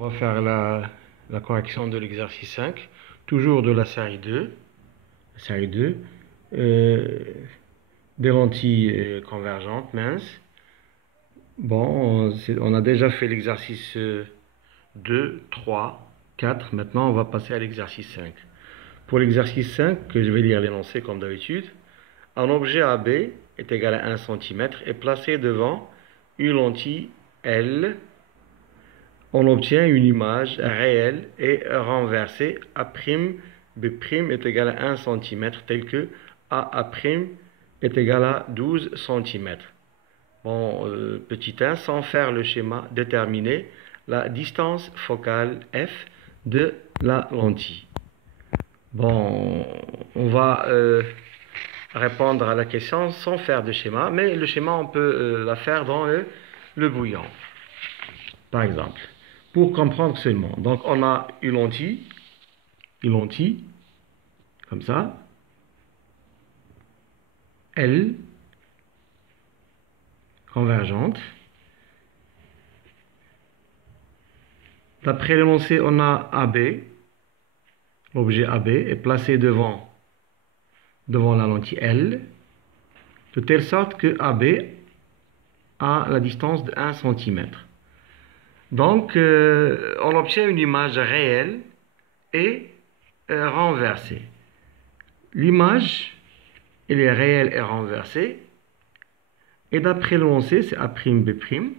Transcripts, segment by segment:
On va faire la correction de l'exercice 5, toujours de la série 2. Euh, des lentilles convergentes minces. Bon, on a déjà fait l'exercice 2, 3, 4. Maintenant, on va passer à l'exercice 5. Pour l'exercice 5, que je vais lire l'énoncé comme d'habitude, un objet AB est égal à 1 cm et placé devant une lentille L. On obtient une image réelle et renversée A'B' est égal à 1 cm, tel que A'A' est égal à 12 cm. Bon, petit 1, sans faire le schéma, déterminer la distance focale F de la lentille. Bon, on va répondre à la question sans faire de schéma, mais le schéma, on peut la faire dans le brouillon, par exemple. Pour comprendre seulement. Donc, on a une lentille, comme ça, L, convergente. D'après l'énoncé, on a AB, l'objet AB est placé devant la lentille L, de telle sorte que AB a la distance de 1 cm. Donc, on obtient une image réelle et renversée. L'image, elle est réelle et renversée. Et d'après l'énoncé, c'est A'B'.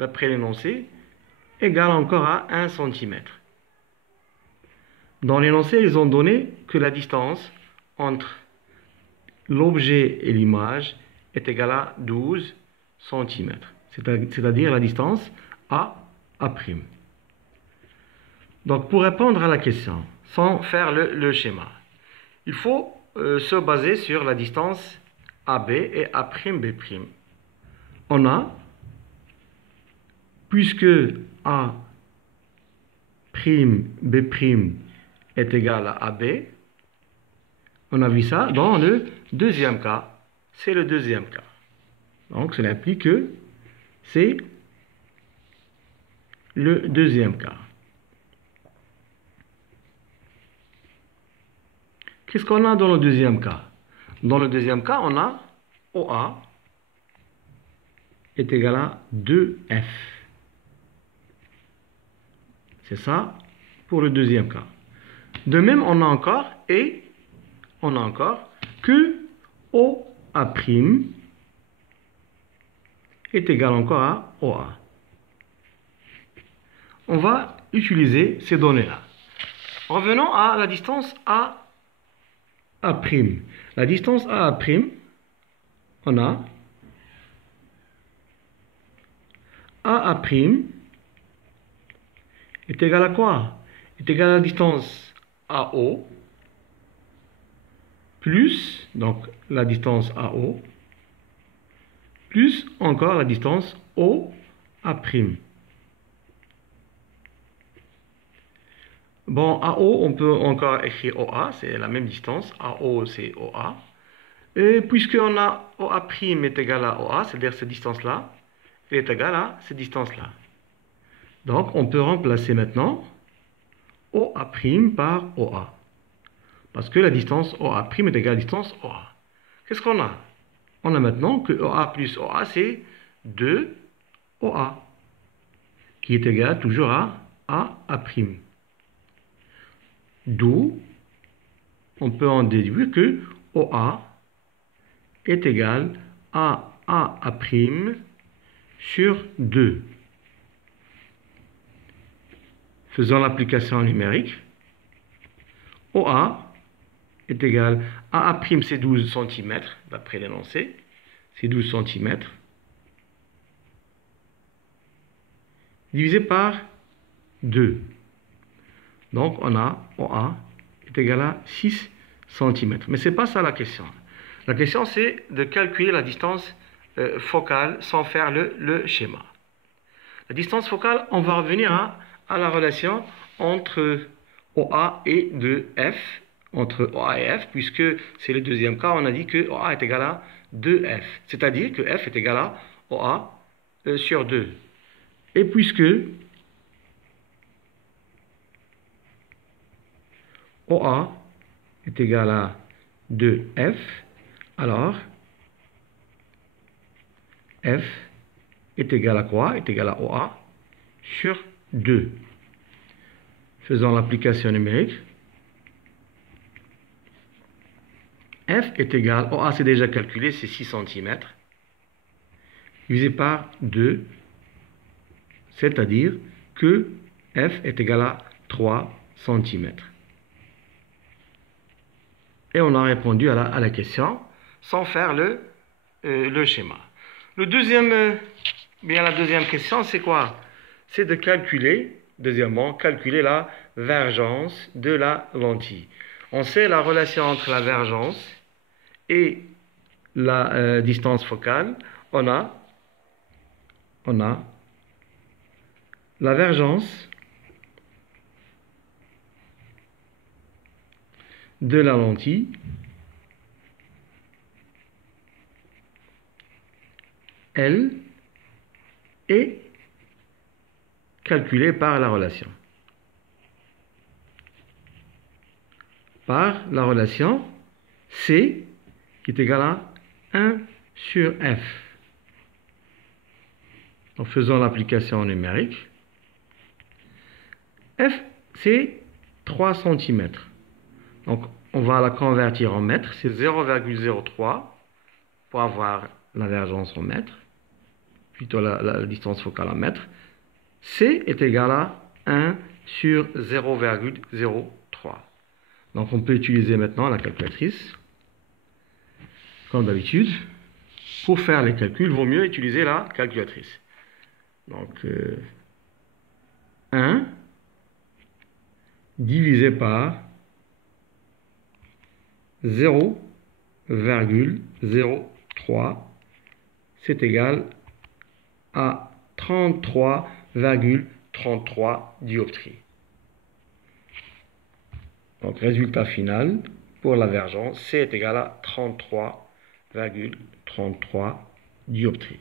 D'après l'énoncé, égale encore à 1 cm. Dans l'énoncé, ils ont donné que la distance entre l'objet et l'image est égale à 12 cm. C'est-à-dire la distance A'. Donc, pour répondre à la question, sans faire le schéma, il faut se baser sur la distance AB et A'B'. On a, puisque A'B' est égal à AB, on a vu ça dans le deuxième cas. C'est le deuxième cas. Donc, cela implique que c'est le deuxième cas. Qu'est-ce qu'on a dans le deuxième cas? Dans le deuxième cas, on a OA est égal à 2F. C'est ça pour le deuxième cas. De même, on a encore que OA' est égal encore à OA. On va utiliser ces données-là. Revenons à la distance A'A'. La distance A'A', on a A'A' est égal à quoi? Est égal à la distance AO plus, donc la distance AO, plus encore la distance OA'. Bon, AO, on peut encore écrire OA, c'est la même distance. AO, c'est OA. Et puisqu'on a OA' est égal à OA, c'est-à-dire cette distance-là, elle est égale à cette distance-là. Donc, on peut remplacer maintenant OA' par OA. Parce que la distance OA' est égale à la distance OA. Qu'est-ce qu'on a? On a maintenant que OA plus OA, c'est 2OA, qui est égal toujours à AA'. D'où on peut en déduire que OA est égal à AA' sur 2. Faisons l'application numérique. OA est égal à AA', c'est 12 cm, d'après l'énoncé. C'est 12 cm. Divisé par 2. Donc, on a OA est égal à 6 cm. Mais ce n'est pas ça la question. La question, c'est de calculer la distance focale sans faire le schéma. La distance focale, on va revenir à la relation entre OA et F, entre OA et F, puisque c'est le deuxième cas, on a dit que OA est égal à 2F. C'est-à-dire que F est égal à OA sur 2. Et puisque OA est égal à 2F, alors F est égal à quoi? Est égal à OA sur 2. Faisons l'application numérique. F est égal, OA c'est déjà calculé, c'est 6 cm, divisé par 2, c'est-à-dire que F est égal à 3 cm. Et on a répondu à la question sans faire le schéma. La deuxième question, c'est quoi? C'est de calculer, deuxièmement, calculer la vergence de la lentille. On sait la relation entre la vergence et la distance focale. On a la vergence de la lentille elle est calculée par la relation. Par la relation C qui est égale à 1 sur F. En faisant l'application numérique, F c'est 3 cm. Donc on va la convertir en mètres, c'est 0,03 pour avoir la vergence en mètres, plutôt la distance focale en mètres. C est égal à 1 sur 0,03. Donc on peut utiliser maintenant la calculatrice. Comme d'habitude, pour faire les calculs, il vaut mieux utiliser la calculatrice. Donc 1 divisé par 0,03, c'est égal à 33,33 dioptries. Donc résultat final pour la vergence, C est égal à 33,33 dioptries.